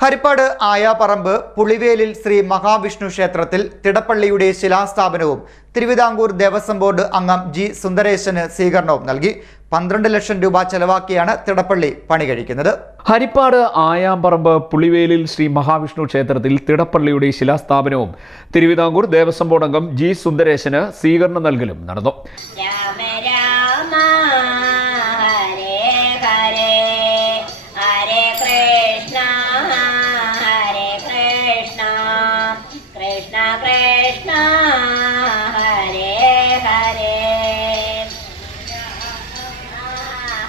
ഹരിപ്പാട് ആയാപറമ്പ് പുളിവേലിൽ ശ്രീ മഹാവിഷ്ണു ക്ഷേത്രത്തിൽ തിടപ്പള്ളിയുടെ ശിലാസ്ഥാപനവും തിരുവിതാംകൂർ ദേവസ്വം ബോർഡ് അംഗം ജി സുന്ദരേശന് സ്വീകരണവും നൽകി. 12 ലക്ഷം രൂപ ചെലവാക്കിയാണ് തിടപ്പള്ളി പണി കഴിക്കുന്നത്. ഹരിപ്പാട് ആയാപറമ്പ് പുളിവേലിൽ ശ്രീ മഹാവിഷ്ണു ക്ഷേത്രത്തിൽ തിടപ്പള്ളിയുടെ ശിലാസ്ഥാപനവും തിരുവിതാംകൂർ ദേവസ്വം ബോർഡ് അംഗം ജി സുന്ദരേശന് സ്വീകരണം നൽകലും നടന്നു. കൃഷ്ണ ഹരേ ഹരേ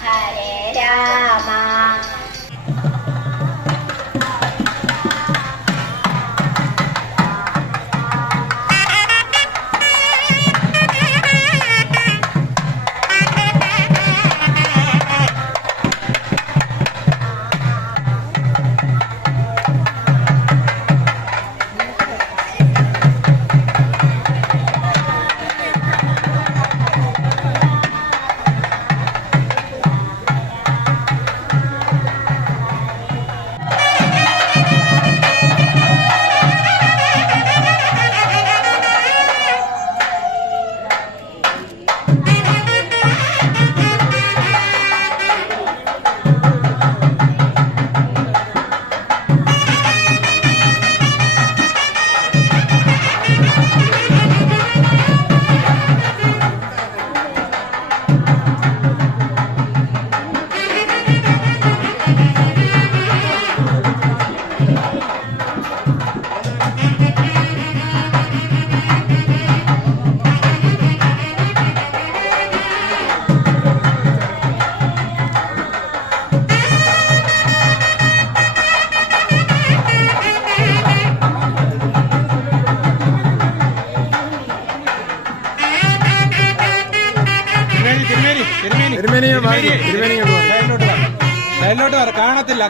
ഹരേ രാമ.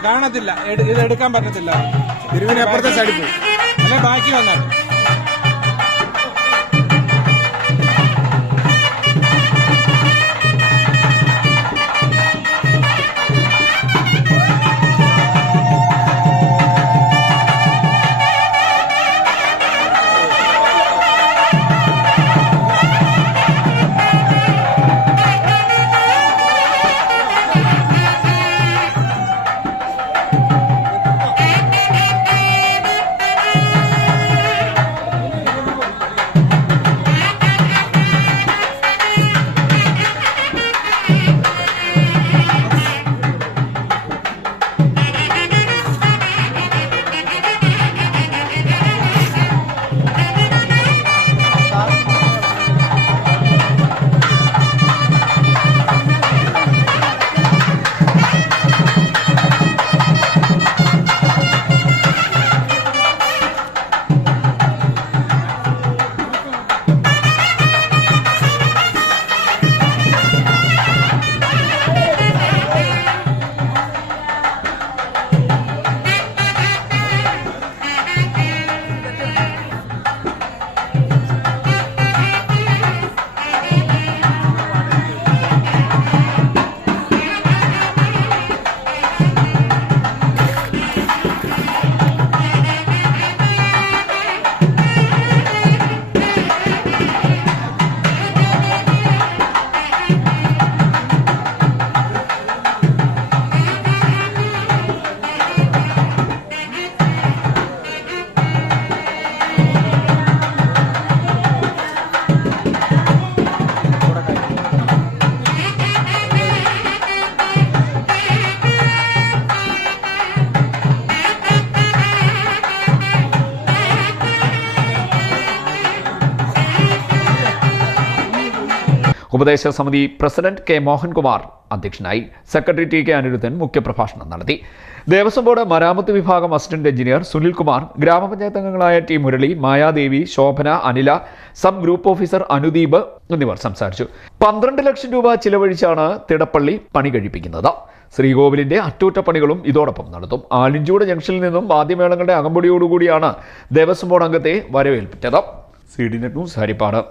കാണത്തില്ല ഇത് എടുക്കാൻ പറ്റത്തില്ല. തിരുമേനി അപ്പുറത്തെ സൈഡിൽ പോയി അല്ലെ ബാക്കി വന്നാൽ ഉപദേശക സമിതി പ്രസിഡന്റ് കെ മോഹൻകുമാർ അധ്യക്ഷനായി. സെക്രട്ടറി ടി കെ അനിരുദ്ധൻ മുഖ്യപ്രഭാഷണം നടത്തി. ദേവസ്വം ബോർഡ് മരാമത്ത് വിഭാഗം അസിസ്റ്റന്റ് എഞ്ചിനീയർ സുനിൽകുമാർ, ഗ്രാമപഞ്ചായത്ത് അംഗങ്ങളായ T Murali, Mayadevi, Shobhana, Anila, sub group officer Anudeep എന്നിവർ സംസാരിച്ചു. 12 ലക്ഷം രൂപ ചിലവഴിച്ചാണ് തിടപ്പള്ളി പണി കഴിപ്പിക്കുന്നത്. ശ്രീകോവിലിന്റെ അറ്റകുറ്റപ്പണികളും ഇതോടൊപ്പം നടത്തും. ആലിഞ്ചൂട് ജംഗ്ഷനിൽ നിന്നും വാദ്യമേളങ്ങളുടെ അകമ്പടിയോടുകൂടിയാണ് ദേവസ്വം ബോർഡ് അംഗത്തെ വരവേൽപ്പിച്ചത്. CD net news, Harippad.